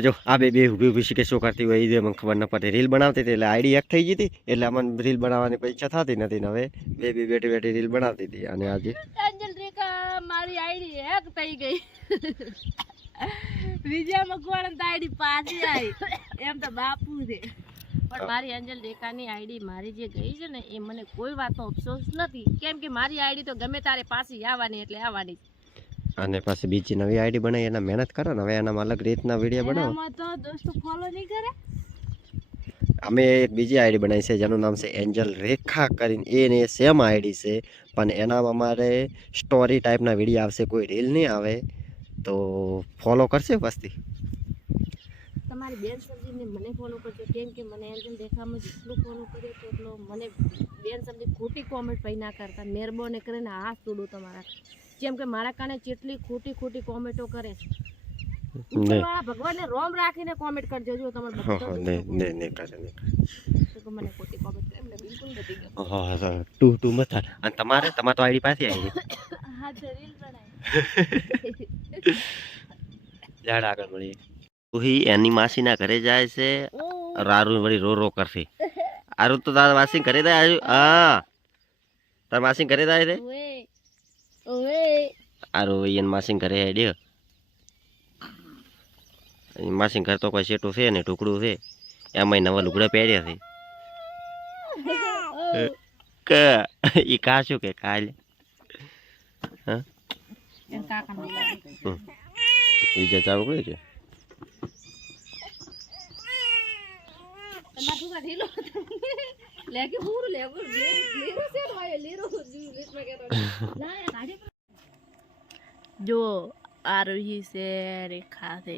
તો જો આ બે ઊભી ઊભી શીખે શું કરતી હોય એ મને ખબર ન પડે. રીલ બનાવતી હતી એટલે આઈડી હેક થઈ ગઈ હતી એટલે અમને રીલ બનાવવાની ઈચ્છા થતી નથી ને હવે બે બેઠી બેઠી રીલ બનાવતી હતી. અને આજે એન્જલ રેખા મારી આઈડી હેક થઈ ગઈ. વિજયમાં કોણ આઈડી પાછી આવી એમ તો બાપુ છે પણ મારી એન્જલ રેખાની આઈડી મારી જે ગઈ છે ને એ મને કોઈ વાતનો અફસોસ નથી કેમ કે મારી આઈડી તો ગમે તારે પાછી આવવાની એટલે આવવાની. અને પછી બીજી નવી આઈડી બનાવી એના મહેનત કરો ને હવે એનામાં અલગ રીતના વિડીયો બનાવો. એનામાં તો દોસ્તો ફોલો નહીં કરે. અમે એક બીજી આઈડી બનાવી છે જેનું નામ છે એન્જલ રેખા કરીને. એને સેમ આઈડી છે પણ એનામાં અમારે સ્ટોરી ટાઈપના વિડીયો આવશે, કોઈ રીલ નહીં આવે. તો ફોલો કરશે વસ્તી. તમારી બેન સબ્જીને મને ફોલો કરજો કેમ કે મને એન્જલ રેખામાં જેટલું ફોલો કર્યો તો એટલો મને બેન સબ્જી ખોટી કોમેન્ટ પૈ ના કરતા મહેરબાની કરીને હાથ તોડું તમારા. જેમ કે મારા કારણે જેટલી ખોટી કોમેન્ટો કરે છે ભગવાનને રોમ રાખીને કોમેન્ટ કરજો. જો તમારે મને ખોટી કોમેન્ટ એમને બિલકુલ નથી ગમતી. હા ટુ મત. અને તમારે તો આઈડી પાછી આવી. હા તો રીલ બનાવી ઝાડ આગળ મળી. તુહી એની માસીના ઘરે જાય છે. રારુ વળી રો કરશે. આરુ તો તાર માસી ઘરે જાય. હા તાર માસી ઘરે જાય રે. ઓવે આરુ એન માસી ઘરે આડ્યો. માસી ઘર તો કોઈ સેટું છે ને ટુકડું છે એમાં નવા લુગડા પહેર્યા છે. કે ઈ કા શું કે કાલે હા એન કાકા નો વિજય ચાવ કોઈ છે. તમારું કા ઢીલો લેકે પૂર લેવો લીરો છે ભાઈ લીરો લીસ માં કેતો ના યાર ગાડી જો આ રહી છે રેખા છે.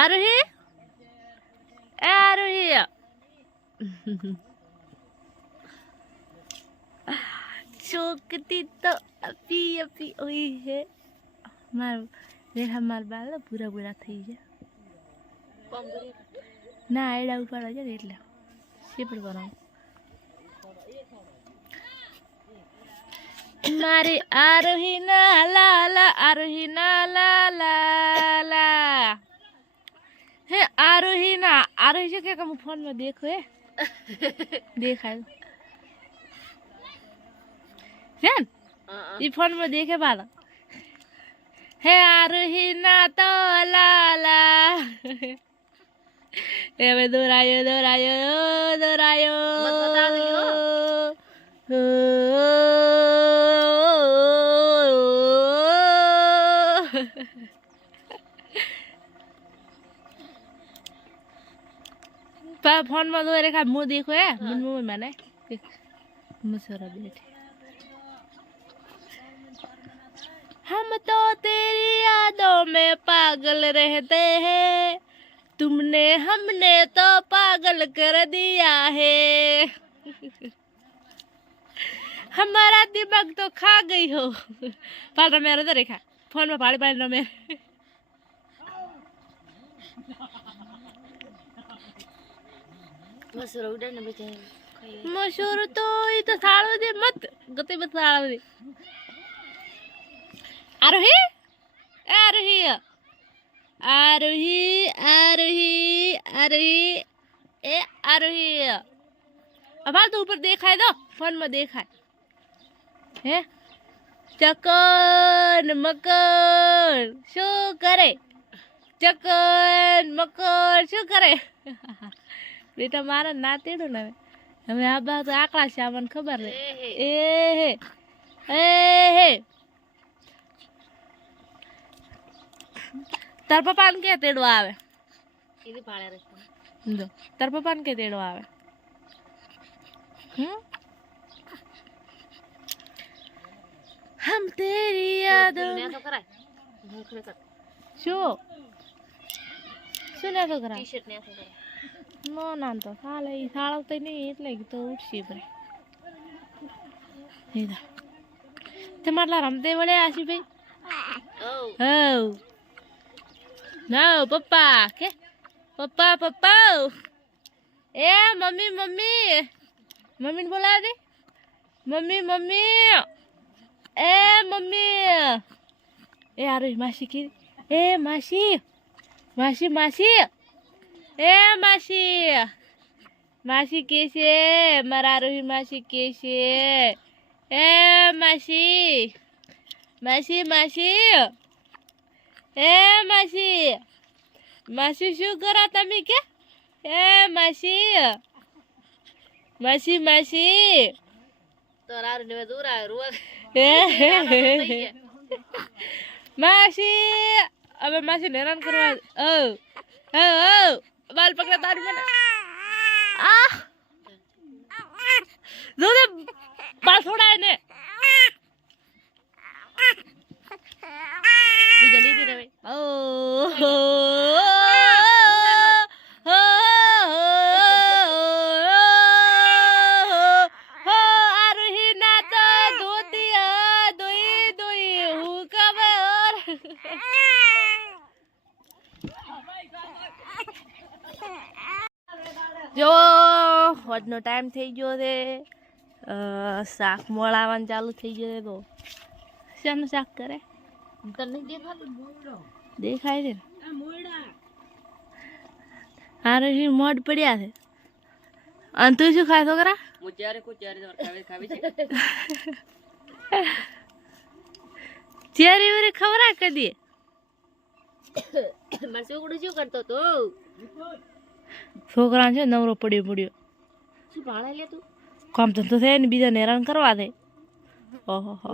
આરોહી એ આરોહી ચોકતી તો અપી ઓઈ હે માર રેખા માર બાલ પૂરા થઈ ગયા ના એડા ઉપાડવા જાય એટલે શેપર બનાવ મારી આરોહી ના લાલા આરોહી ના લાલા हे आरोही ना आरोही जो क्या कम फोन में देखो है देखा है ये फोन में देखे बाला हे आरोही ना तो लाला ये मैं दोरायो मत बता फोन में दो रेखा मुंह देखो है मुंह मैंने मुसरा बैठे हम तो तेरी यादों में पागल रहते हैं तुमने हमने तो पागल कर दिया है हमारा दिमाग तो खा गई हो पाल मेरा तो रेखा फोन में पाड़ी पाड़ी मेरे मशहूर तो ये तो साल दे मत गते मत साल दे आरोही आरोही आरोही आरोही आरोही ए आरोही अब तो ऊपर देखा है तो फोन में देखा है चकन मकन शो करे चकन मकन शो करे बेटा मारा ना तेड़ो ना हमें आ बात आकड़ा श्यामन खबर है ए तार पप्पा ने के तेड़ो आवे इदी पाळे रे दो तार पप्पा ने के तेड़ो आवे हम तेरी यादों ने तो कराय मुखरे कर शो सुने तो करा टी-शर्ट ने तो करा नो नान तो साले ई साळव तो नहीं એટલે તો ઉઠશી પર હેદા તમારા રમતે વળે આશી ભાઈ ઓ ના પપ્પા કે પપ્પા પપ્પા એ મમ્મી મમ્મી મમ્મી ને બોલા દે મમ્મી મમ્મી એ મમ્મી એ આરોહી માસી કી એ માસી માસી માસી એ માસી માસી કે છે મારા આરોહી માસી કે છે એ માસી માસી માસી એ માસી માસી શું કરો તમે કે એ માસી માસી માસી તો રારું ને દૂર આવે રૂવા માસી હવે માસી હેરાન કરવા બાલ પકડે તારી મને આ જો દે બાલ છોડાય ને બીજા લીધી રવે આરોહી ના તો ધોતી દોઈ દોઈ હું ખબર જો આજનો ટાઈમ થઈ ગયો છે શાક મોળાવાનું ચાલુ થઈ ગયો છે તો શાનું શાક કરે તને દેખાય છે હારે મોઢ પડ્યા છે અને તું શું ખાય છોકરા ચેરી વેરી ખવરા કદી મારે છોકરું શું કરતો તો છોકરા છે નવરો પડ્યો શું ભાડા લે તું કામ તો થાય ને બીજાને હેરાન કરવા દે ઓહો હો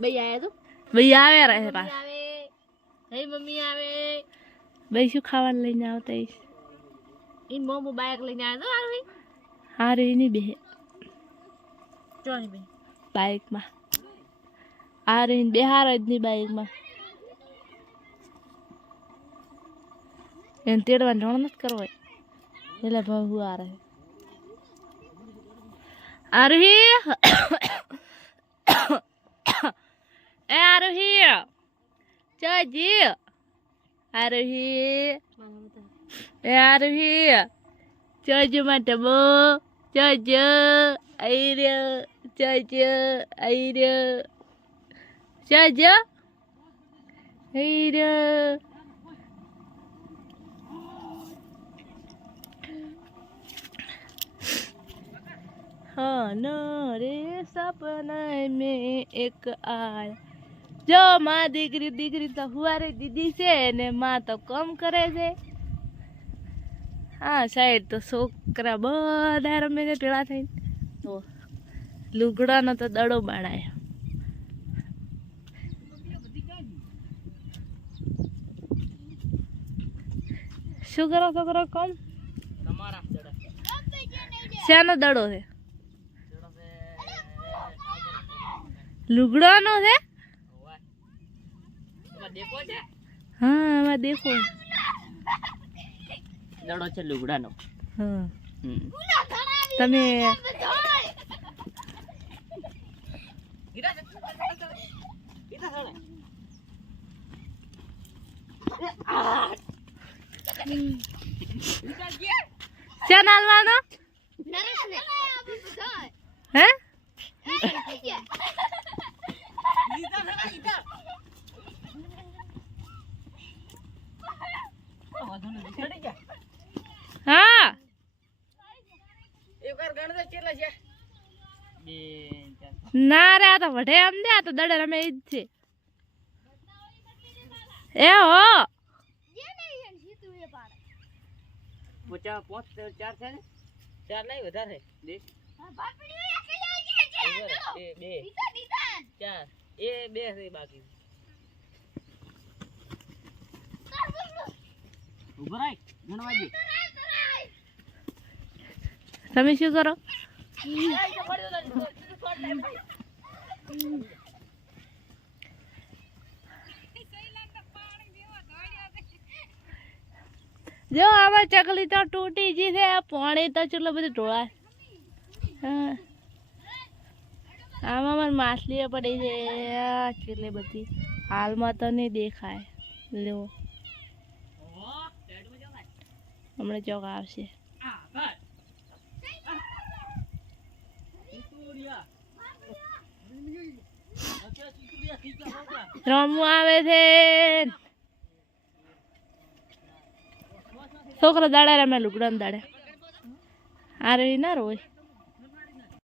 ભાઈ આયા તો ભાઈ આવે રહે પાસ હે મમ્મી આવે ભાઈ શું ખાવાનું લઈને આવતા ઈ મોમો બાઈક લઈને આવ્યો આરવી હારે ની બે ચોની બે બાઈકમાં આરે બેહાર જ ની બાઈકમાં એને તેડવાનું ઢોણ નથી કરવો એટલે ભાવ હું આ રહે આરહી એ આરહી ચાજી આરહી એ આરહી ચાજો માટે બો ચાજો આઈરે ચાજો આઈરે ચાજો આઈરે हाँ न रे सपना में एक आया जो माँ દીકરી તો હુવારે દીદી છે ને માં તો કમ કરે છે હા સાઈડ તો છોકરા બધા રમે છે પેલા થઈને તો લુગડાનો તો દડો બાણાય શું કરો છોકરો કમ શાનો દડો છે લુગડાનો છે હા આમાં દેખો દડો છે લુગડાનો હા તમે ચેનલ વાનો હે હા ના રે આ તો વઢે આમ દે આ તો દડે રમે ઈ જ છે એ હો 4 છે ને 4 નહીં વધારે દેખ બે 4 એ 2 છે બાકી ઉભો રાખ ગણવાજી તમે શું કરો જો આમાં ચકલી તો તૂટી ગઈ છે પાણી તો ચેટલો બધો ઢોળાય હા આમાં મને માછલીઓ પડી છે કેટલી બધી હાલમાં તો નહીં દેખાય લેવો હમણાં ચોક આવશે રમવું આવે છે છોકરો દાડા રમે લુગડા દાડે આ રહી ના રોય